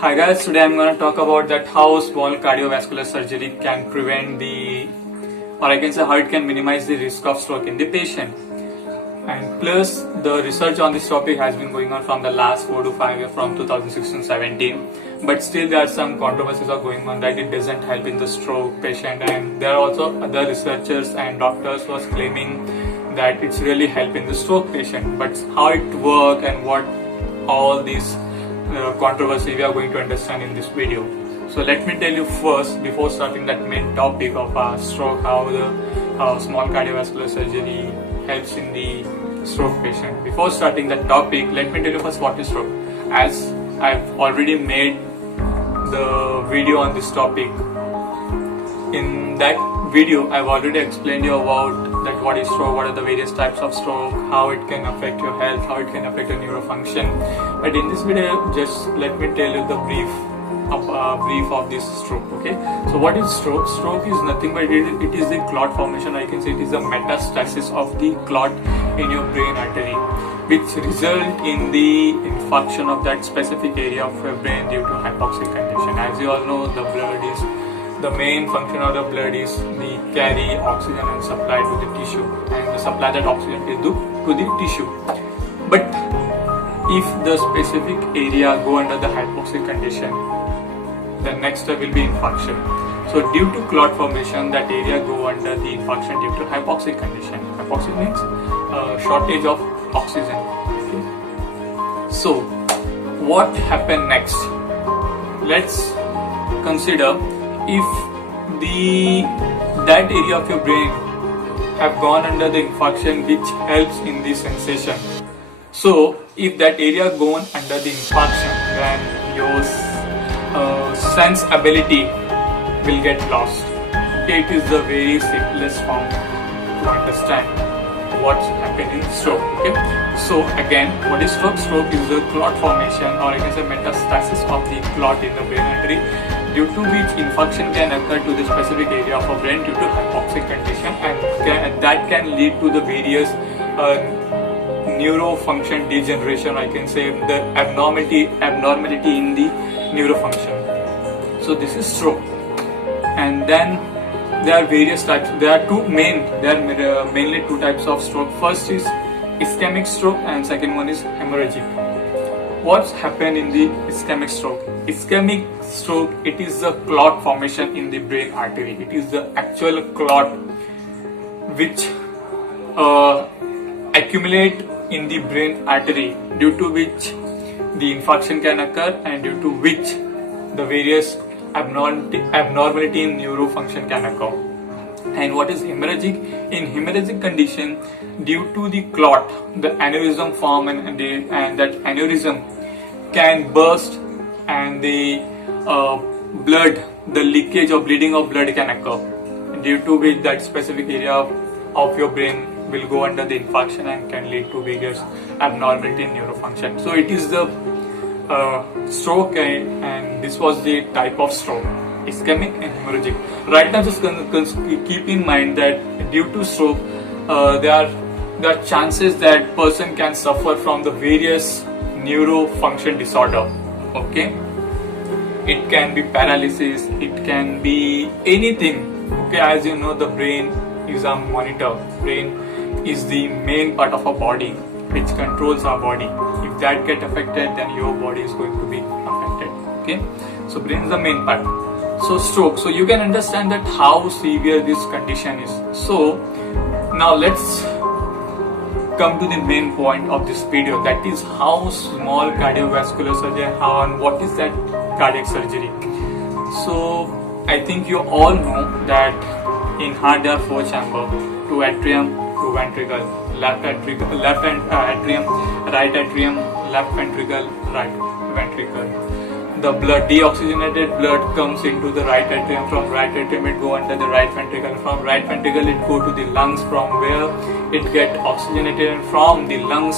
Hi guys, today I'm going to talk about that how small cardiovascular surgery can prevent or I can say how it can minimize the risk of stroke in the patient. And plus the research on this topic has been going on from the last 4 to 5 years from 2016-17, but still there are some controversies are going on that it doesn't help in the stroke patient, and there are also other researchers and doctors was claiming that it's really help in the stroke patient. But how it work and what all these controversy we are going to understand in this video. So let me tell you first, before starting that main topic of stroke, how the small cardiovascular surgery helps in the stroke patient. Before starting that topic, let me tell you first what is stroke. As I've already made the video on this topic, in that video I've already explained you about that what is stroke, what are the various types of stroke, how it can affect your health, how it can affect your neurofunction. But in this video, just let me tell you the brief of this stroke. Okay, so what is stroke? Stroke is nothing but it is the clot formation. I can say it is the metastasis of the clot in your brain artery, which result in the infarction of that specific area of your brain due to hypoxic condition. As you all know, the main function of the blood is the carry oxygen and supply to the tissue, and the supply that oxygen to the tissue. But if the specific area go under the hypoxic condition, the next step will be infarction. So due to clot formation, that area go under the infarction due to hypoxic condition. Hypoxic means shortage of oxygen. Okay. So what happened next? Let's consider if that area of your brain have gone under the infarction, which helps in the sensation. So if that area gone under the infarction, then your sense ability will get lost. Okay, it is the very simplest form to understand what's happening in stroke. Okay, so again, what is stroke? Stroke is the clot formation, or I can say metastasis of the clot in the brain artery, due to which infarction can occur to the specific area of a brain due to hypoxic condition, and that can lead to the various neurofunction degeneration. I can say the abnormality in the neurofunction. So this is stroke, and then there are various types. There are mainly two types of stroke. First is ischemic stroke, and second one is hemorrhagic. What's happened in the ischemic stroke? Ischemic stroke, it is the clot formation in the brain artery. It is the actual clot which accumulate in the brain artery, due to which the infarction can occur, and due to which the various abnormality in neurofunction can occur. And what is hemorrhagic? In hemorrhagic condition, due to the clot, the aneurysm form, and that aneurysm can burst, and the blood, the leakage or bleeding of blood can occur, due to which that specific area of your brain will go under the infarction and can lead to various abnormality in neurofunction. So it is the stroke, and this was the type of stroke, ischemic and hemorrhagic. Right now, just keep in mind that due to stroke, there are chances that person can suffer from the various neurofunction disorder. Okay, it can be paralysis, it can be anything. Okay, as you know, the brain is a monitor. Brain is the main part of our body which controls our body. If that get affected, then your body is going to be affected. Okay, so brain is the main part. So stroke, so you can understand that how severe this condition is. So now let's come to the main point of this video, that is how small cardiovascular surgery, and what is that cardiac surgery. So I think you all know that in heart there are 4 chambers: 2 atrium, 2 ventricle, left atrium, right atrium, left ventricle, right ventricle. The blood, deoxygenated blood comes into the right atrium. From right atrium it go under the right ventricle. From right ventricle it go to the lungs, from where it get oxygenated, and from the lungs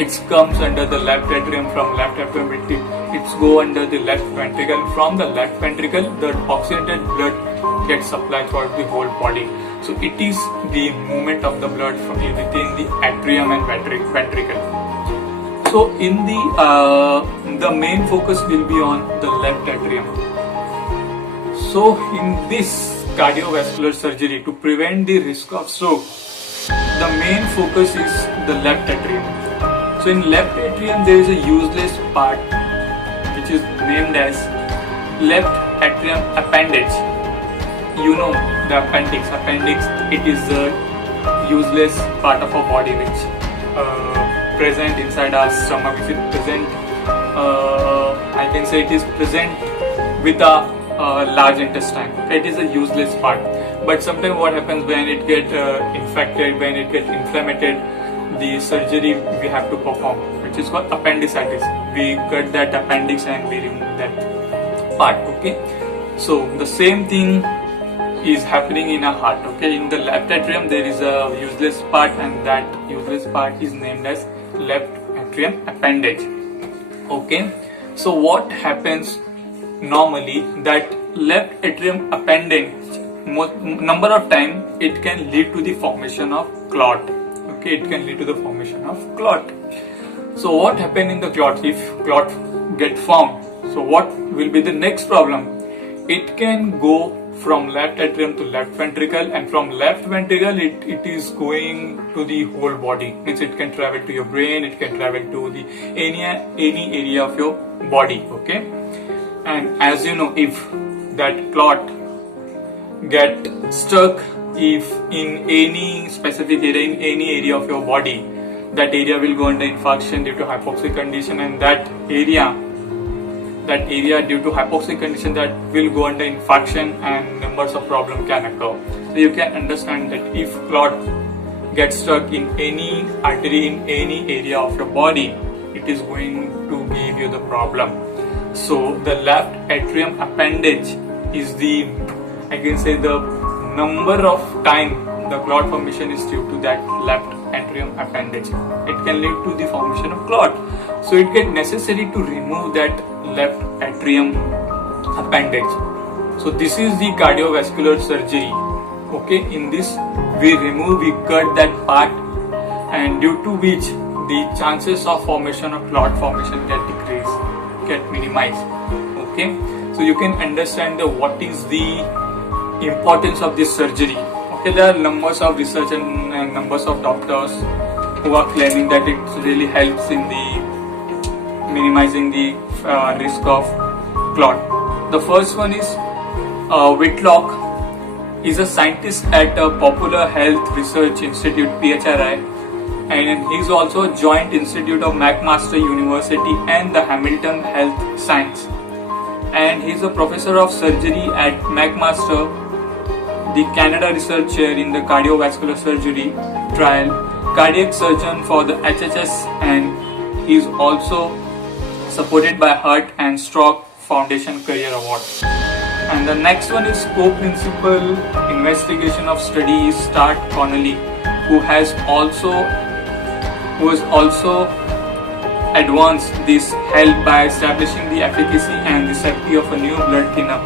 it comes under the left atrium. From left atrium it go under the left ventricle. From the left ventricle the oxygenated blood gets supplied throughout the whole body. So it is the movement of the blood from within the atrium and ventricle. So in the main focus will be on the left atrium. So in this cardiovascular surgery, to prevent the risk of stroke, the main focus is the left atrium. So in left atrium there is a useless part which is named as left atrium appendage. You know the appendix. It is the useless part of our body which present inside our stomach. Which is present, I can say it is present with a large intestine. Okay? It is a useless part. But sometimes what happens when it get infected, when it get inflamed, the surgery we have to perform, which is called appendicitis. We cut that appendix and we remove that part. Okay. So the same thing is happening in a heart. Okay. In the left atrium there is a useless part, and that useless part is named as left atrium appendage. Okay. So what happens normally, that left atrium appendage, number of time it can lead to the formation of clot. Okay, it can lead to the formation of clot. So what happens in the clot if clot get formed? So what will be the next problem? It can go from left atrium to left ventricle, and from left ventricle it is going to the whole body. Means it can travel to your brain, it can travel to the any area of your body. Okay, and as you know, if that clot get stuck if in any specific area, in any area of your body, that area will go under infarction due to hypoxic condition, and that area due to hypoxic condition that will go under infarction, and numbers of problems can occur. So you can understand that if clot gets stuck in any artery, in any area of your body, it is going to give you the problem. So the left atrium appendage is the, I can say, the number of time the clot formation is due to that left atrium appendage. It can lead to the formation of clot. So it gets necessary to remove that left atrium appendage. So this is the cardiovascular surgery. Okay, in this we cut that part, and due to which the chances of formation of clot formation get minimized. Okay, so you can understand what is the importance of this surgery. Okay, there are numbers of research and numbers of doctors who are claiming that it really helps in the minimizing the risk of clot. The first one is Whitlock is a scientist at a Popular Health Research Institute (PHRI), and he is also a joint institute of McMaster University and the Hamilton Health Science, and he is a professor of surgery at McMaster, the Canada Research Chair in the Cardiovascular Surgery trial, cardiac surgeon for the HHS, and he is also supported by Heart and Stroke Foundation Career Award. And the next one is co-principal investigation of study is Stuart Connolly, who has also advanced this help by establishing the efficacy and the safety of a new blood thinner.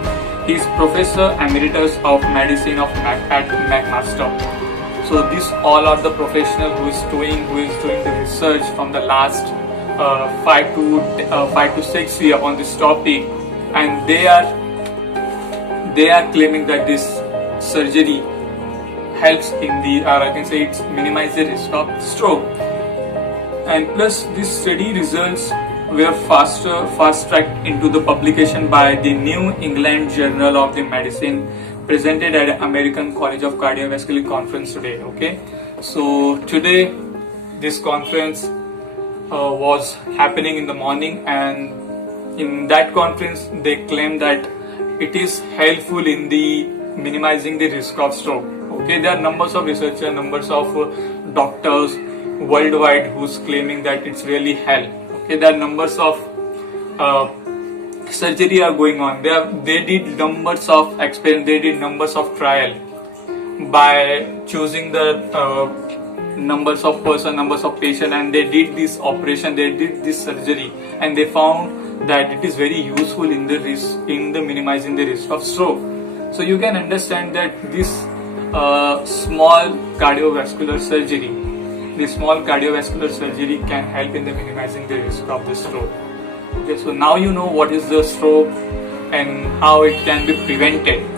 He is Professor Emeritus of Medicine at McMaster. So these all are the professionals who is doing the research from the last 5 to 6 years on this topic, and they are claiming that this surgery helps in the, or I can say it minimizes the risk of stroke. And plus, this study results were fast-tracked into the publication by the New England Journal of the Medicine, presented at American College of Cardiovascular conference today. Okay, so today this conference was happening in the morning, and in that conference they claim that it is helpful in the minimizing the risk of stroke. Okay, there are numbers of researchers, numbers of doctors worldwide who's claiming that it's really help. Okay, there are numbers of surgery are going on. They did numbers of experiments, they did numbers of trial by choosing the numbers of patients, and they did this operation, they did this surgery, and they found that it is very useful in the minimizing the risk of stroke. So you can understand that this small cardiovascular surgery can help in the minimizing the risk of the stroke. Okay, so now you know what is the stroke and how it can be prevented.